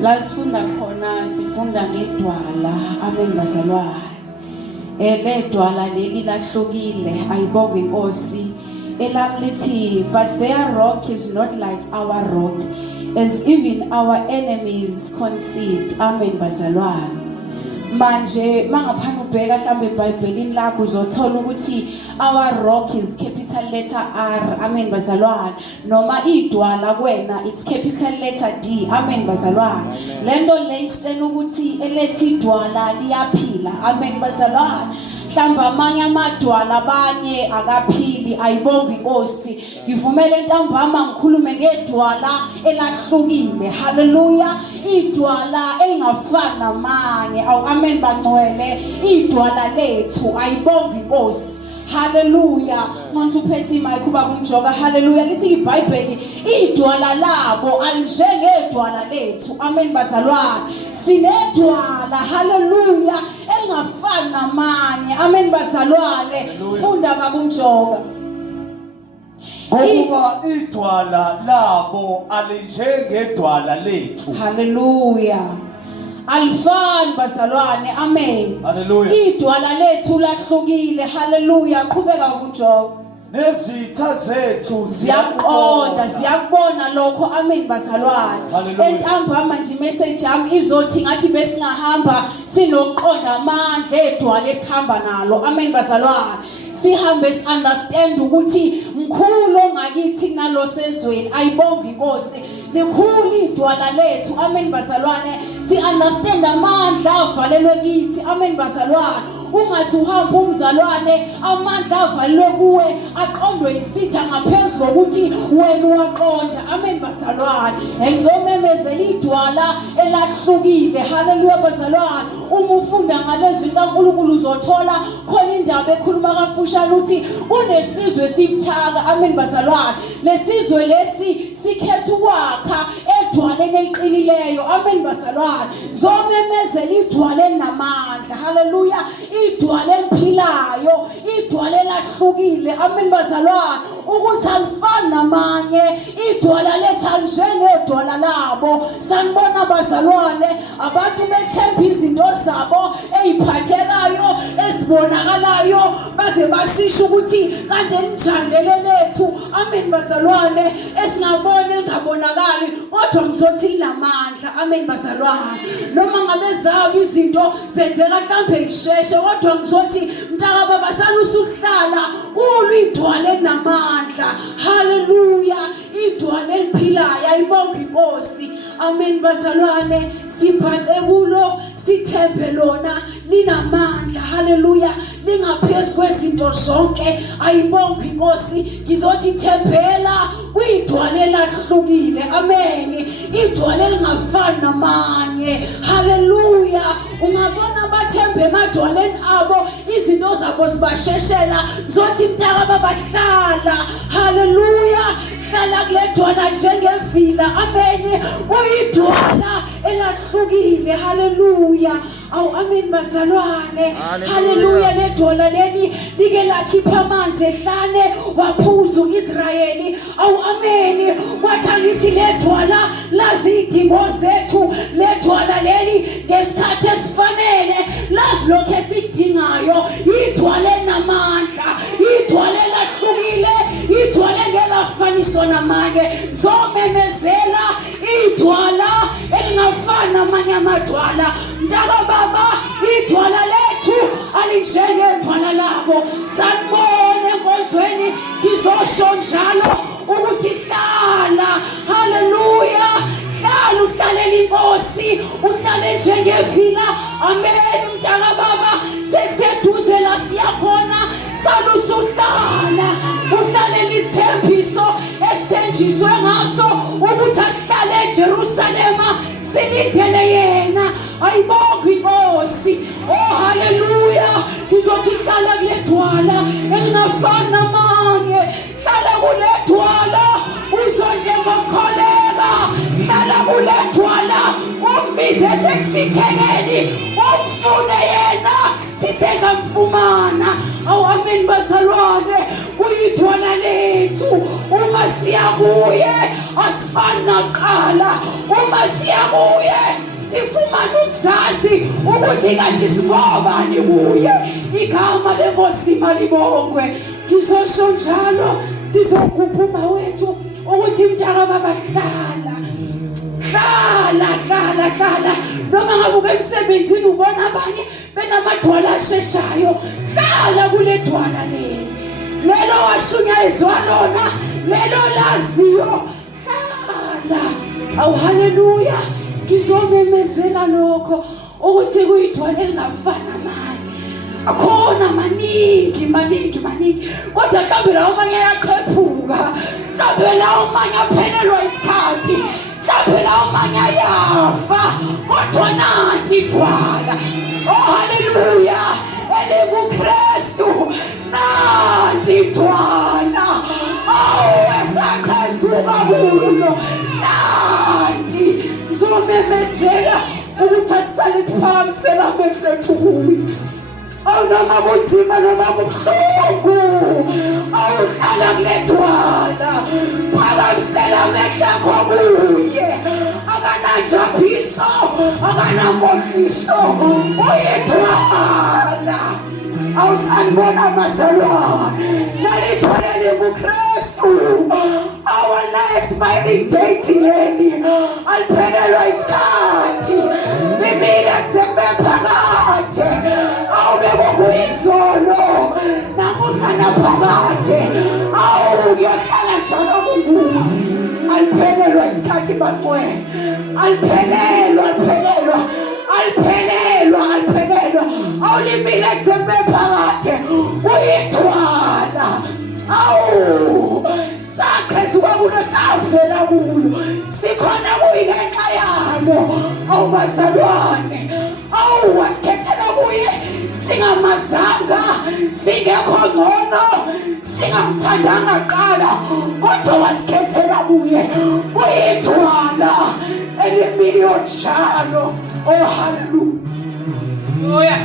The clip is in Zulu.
La sifunda khona sifunda ngeDwala amen bazalwane. Le dwala leli lahlukile ayibonge inkosi. Elamithi but their rock is not like our rock, as even our enemies concede. Amen bazalwane. Manje mangaphana ubheka mhlambe eBhayibhelini lakho uzothola ukuthi our rock is capital letter R. Amen bazalwane. Noma iDwala kwena it's capital letter D. Amen bazalwane. Lento le isitshela ukuthi elethi iDwala liyaphila. Amen bazalwane. Mhlamba amanye amadwala abanye akaphili ayibonga inkosi. Ngivumele ntambama ngikhulume ngeDwala elahlukile. Hallelujah. iDwala elingafani namanye. Awu amen bangcwele. iDwala lethu ayibonga inkosi. Hallelujah. Nxa uphethe imic kuba kumjoka. Hallelujah. Lithi iBhayibheli iDwala labo alinjengedwala lethu. Amen bazalwane. Sinedwala. Hallelujah. Elingafani namanye. Amen bazalwane. Funda baba umjoka. Ngoba iDwala labo alinjengedwala lethu. Hallelujah. Alifani bazalwane. Amen. Hallelujah. iDwala lethu lahlukile. Hallelujah. Qhubeka ukujoka. Nezitha zethu ziyakubona lokho. Amen bazalwane. Entambama nje message yami izothi ngathi besingahamba sinoqonda amandla eDwala esihamba nalo. Amen bazalwane. Sihambe understand ukuthi mkhulu ongakithi kunalo sezweni. Ayibonga inkosi. Likhulu iDwala lethu. Amen bazalwane. Si understand amandla avalelwe kithi. Amen bazalwane. Ungathi uhamba umzalwane amandla avalelwe kuwe aqondwe isitha ngaphezulu ukuthi wena uwaqonda. Amen bazalwane. Ngizomemezela iDwala elahlukile. Hallelujah bazalwane. Uma ufunda ngalezi kaNkulunkulu uzothola khona indaba ekhuluma kafushane ukuthi kunesizwe sibuthaka. Amen bazalwane. Lesizwe lesi sikhetha ukwakha eDwaleni eliqinileyo. Amen bazalwane. Ngizomemezela iDwala elinamandla. Hallelujah. iDwala eliphilayo. iDwala elahlukile. Amen bazalwane. Ukuthi alifani namanye. iDwala letha njengedwala labo. Sanibona bazalwane abantu bethemba izinto zabo eziphathekayo ezibonakalayo baze basisho ukuthi kade linjandele lethu. Amen bazalwane. Esingabona engabonakali kodwa ngizothi linamandla. Amen bazalwane. Noma ngabe zabo izinto zenzeka mhlambe isheshe kodwa ngizothi mntaka baba salusuhlala kulo iDwala elinamandla. Hallelujah. iDwala eliphilayo ayibonga inkosi. Amen bazalwane. Siphathe kulo sithembe lona linamandla. Hallelujah. Lingaphezulu kwezinto zonke. Ayibonga inkosi. Ngizothi thembela kwiDwala elahlukile. Amen. iDwala elingafani namanye. Hallelujah. Ungabona bathembe emadwaleni abo izinto zabo zibasheshela. Ngizothi mntaka babahlala. Hallelujah. Hlala kuledwala njengevila. Amen. uyiDwala elahlukile. Hallelujah. Awu amen bazalwane. Hallelujah. ledwala leli like lakhipha amanzi ehlane waphuza uIsrayeli. Awu amen. Wathi angithi ledwala lazi idingo zethu. ledwala leli ngesikhathi esifanele lazi lokho esidingayo. iDwala enamandla. iDwala elahlukile. iDwala engelafaniswa namanye. Zomemezela iDwala elingafani namanye amadwala. Mntaka baba iDwala lethu alinjengedwala labo. Sanibona enkonzweni ngizosho njalo ukuthi hlala. Hallelujah. Hlala uhlalela inkosi. Uhlale njengevila. Amen. Mntaka baba sekuseduze la siyakhona. Salusuhlala. Uhlalela isithembiso esithenjiswe ngaso ukuthi asihlale eJerusalema silindele yena. Ayibonga inkosi. Oh hallelujah. Ngizothi hlala kuledwala elingafani namanye. Hlala kuledwala uzondle ngokholeka. Hlala kuledwala umbize sekusithekeni umfune yena sisengamfumana. Awuhameni bazalwane, uyiDwala lethu. Uma siya kuye asifani nakuqala. Uma siya kuye sifumana ukuzazi ukuthi kanti singobani kuye. Igama leNkosi malibongwe. Ngizosho njalo sizokuphume wethu ukuthi mntaka baba hlala noma ngabe uke emsebenzini ubona abanye benamadwala asheshayo, hlala kule dwala lelo washunyayezwa lona, lelo laziyo, hlala. Awu haleluya. Ngizomemezela lokho ukuthi kuyiDwala elingafana manje. Akhona maningi kodwa mhlawumbe lawo manye ayaqhephuka, mhlawumbe lawo manye aphelelwa isikhathi, mhlawumbe lawo manye ayafa, kodwa nanti iDwala, oh haleluya, elingu Kristu, nanti iDwala, awu esaqhazuka kulo, nanti. Ngizomemezela ukuthi asisale siphakamisela amehlo ethu kuye. Awu noma kunzima noma kubuhlungu, awuhlala kule Dwala, phakamisela amehlo akho kuye. Akananjabuliso, akanankohliso, uyiDwala. Awusanibona bazalwane, nalidwala elinguKristu. Awuna-expiring date leli, aliphelelwa isikhathi, limile kusekube phakade. Awubekwa kuyizolo, namuhla naphakade. Awu kuyohlala njalo kukuwe. Aliphelelwa isikhathi bacwele, aliphelelwa. Awulimile kusekube phakade, uyiDwala. Awu saqhezuka kulo, savela kulo, sikhona kuyingenxa yalo. Awu bazalwane, awu wasikhethela kuye singamazanga, singekho ngcono, singamthandanga kuqala, kodwa wasikhethela kuye, kuyiDwala elimiyo njalo. Oh haleluya.